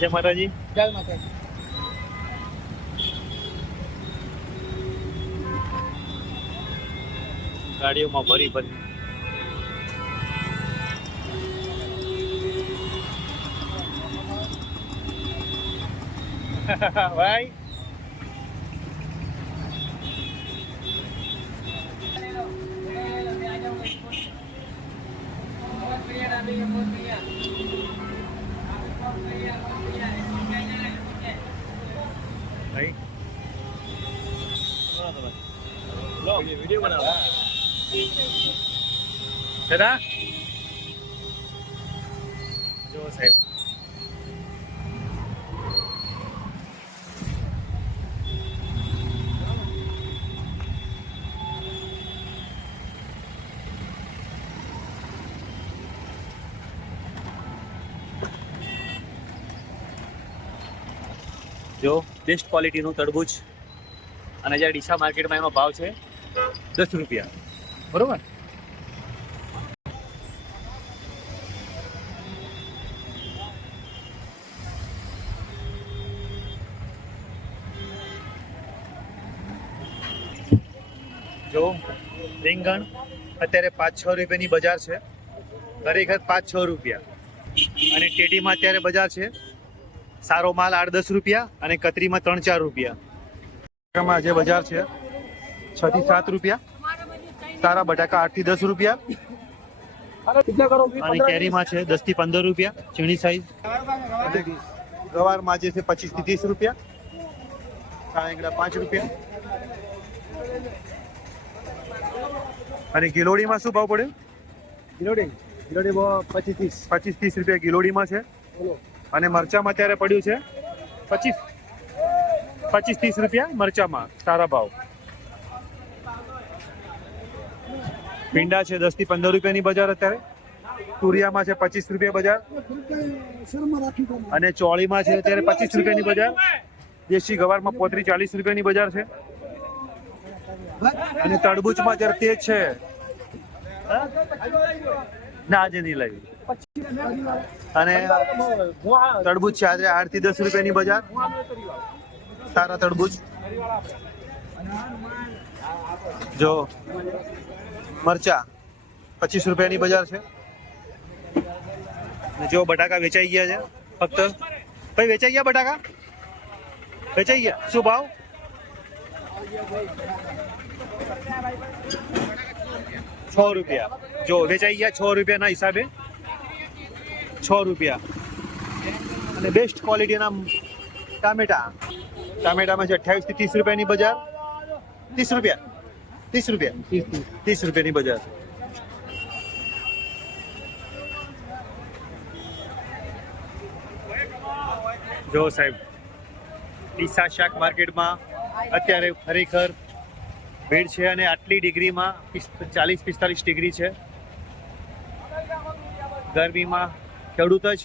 જય માતાજી. જય માતાજી. ગાડીઓમાં ભરી ભરી ભાઈ ભાઈ લો વિડિયો બનાવો દાદા જો સાહેબ જો બેસ્ટ ક્વોલિટીનું તરબૂચ અને જ્યારે ડીસા માર્કેટમાં એનો ભાવ છે 10 રૂપિયા બરોબર. જો રીંગણ અત્યારે 5-6 રૂપિયાની બજાર છે, ખરેખર 5-6 રૂપિયા. અને ટેટીમાં અત્યારે બજાર છે સારો માલ 8-10 રૂપિયા અને કતરીમાં 3-4 રૂપિયા. જે બજાર છે 6-7 રૂપિયા, સારા બટાકા 8-10 રૂપિયા અને કેરીમાં છે 10-15 રૂપિયા ઝીણી સાઈઝ. ગવારમાં જે છે 25-30 રૂપિયા, કાળીંગડા 5 રૂપિયા. અને ગિલોડીમાં શું ભાવ પડ્યો? ગિલોડી 25-30 રૂપિયા ગિલોડીમાં છે. અને મરચામાં અત્યારે પડ્યું છે 25-30 રૂપિયા મરચામાં સારા ભાવ. ભીંડા છે 10-15 રૂપિયાની બજાર અત્યારે. તુરિયામાં છે 25 રૂપિયા બજાર અને ચોળીમાં છે અત્યારે 25 રૂપિયાની બજાર. દેશી ગવારમાં 35-40 રૂપિયાની બજાર છે. અને તરબૂચમાં અત્યારે તેજ છે ના આજે નહીં લાવી. અને તરબૂચ છે આજે 8-10 રૂપિયાની બજાર, સારા તરબૂચ. જો મરચા 25 રૂપિયાની બજાર છે. જો બટાકા વેચાઈ ગયા છે ફક્ત. ભાઈ વેચાઈ ગયા બટાકા? વેચાઈ ગયા. શું ભાવ? 6 રૂપિયા. જો વેચાઈ ગયા 6 રૂપિયાના હિસાબે 6 રૂપિયા. અને બેસ્ટ ક્વોલિટીના ટામેટામાં છે 28-30 રૂપિયાની બજાર. 30 રૂપિયાની બજાર. જો સાહેબ ડીસા શાક માર્કેટમાં અત્યારે ખરેખર ભીડ છે અને આટલી ડિગ્રીમાં 40-45 ડિગ્રી છે. ગરમીમાં ખેડૂત જ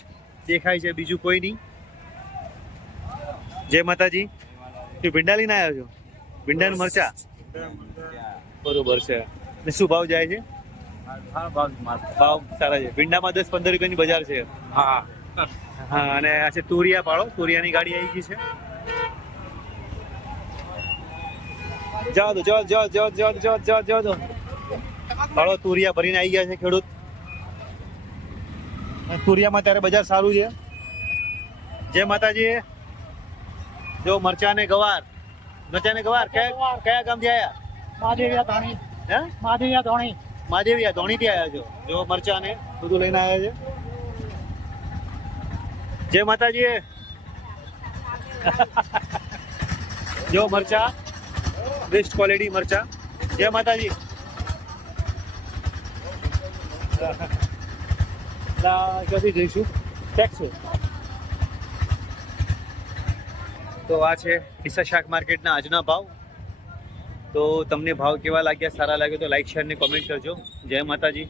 દેખાય છે, બીજું કોઈ નહીં. જય માતાજી. તું ભીંડા લઈને આવ્યો છો? ભીંડા મરચા બરોબર છે. ને શું ભાવ જાય છે? ભાવ સારા છે. ભીંડામાં 10-15 રૂપિયાની બજાર છે. હા હા. અને આ છે તુરિયા પાડો. તુરિયાની ગાડી આવી ગઈ છે. જાઓ પાડો. તુરિયા ભરીને આવી ગયા છે ખેડૂત. તુરિયામાં ત્યારે બજાર સારું છે. જય માતાજી. જો મરચા ને ગવાર કયા ગામથી આવ્યા? મહાદેવિયા ધોણીથી આવ્યા છો. જો મરચા ને બધું લઈને આવ્યા છે. જય માતાજી. જો મરચા બેસ્ટ ક્વોલિટી મરચા. જય માતાજી. ક્યાંથી જઈશું? ટેક્સ. તો આ છે ડીસા શાક માર્કેટના આજના ભાવ. તો તમને ભાવ કેવા લાગ્યા, સારા લાગ્યો તો લાઈક શેર ને કોમેન્ટ કરજો. જય માતાજી.